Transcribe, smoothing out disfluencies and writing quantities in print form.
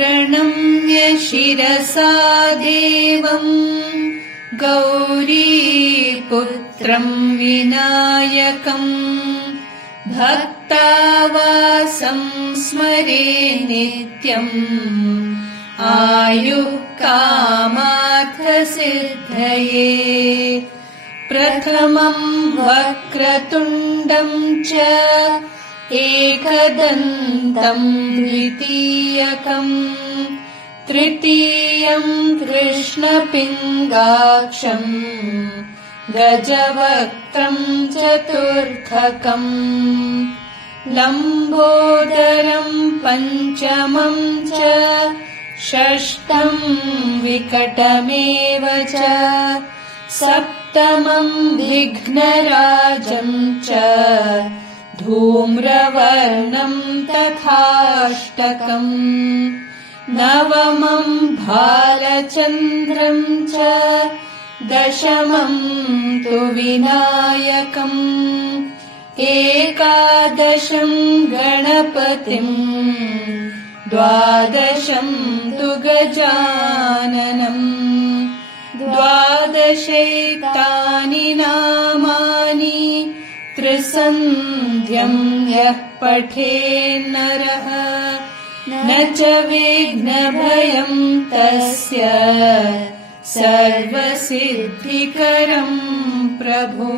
प्रणम्य शिरसा देवम् गौरीपुत्रम् विनायकम् भक्तावासं स्मरे नित्यम् आयुः कामार्थसिद्धये प्रथमम् वक्रतुण्डम् च एकदन्तम् द्वितीयकम् तृतीयम् कृष्णपिङ्गाक्षम् गजवक्त्रम् चतुर्थकम् लम्बोदरम् पञ्चमम् च षष्ठम् विकटमेव च सप्तमम् विघ्नराजम् च धूम्रवर्णम् तथाष्टकम् नवमम् भालचन्द्रम् च दशमम् तु विनायकम् एकादशम् गणपतिम् द्वादशम् तु गजाननम् द्वादशैतानि नामानि त्रिसन्ध्यम् यः पठेन्नरः न च विघ्नभयम् तस्य सर्वसिद्धिकरम् प्रभो।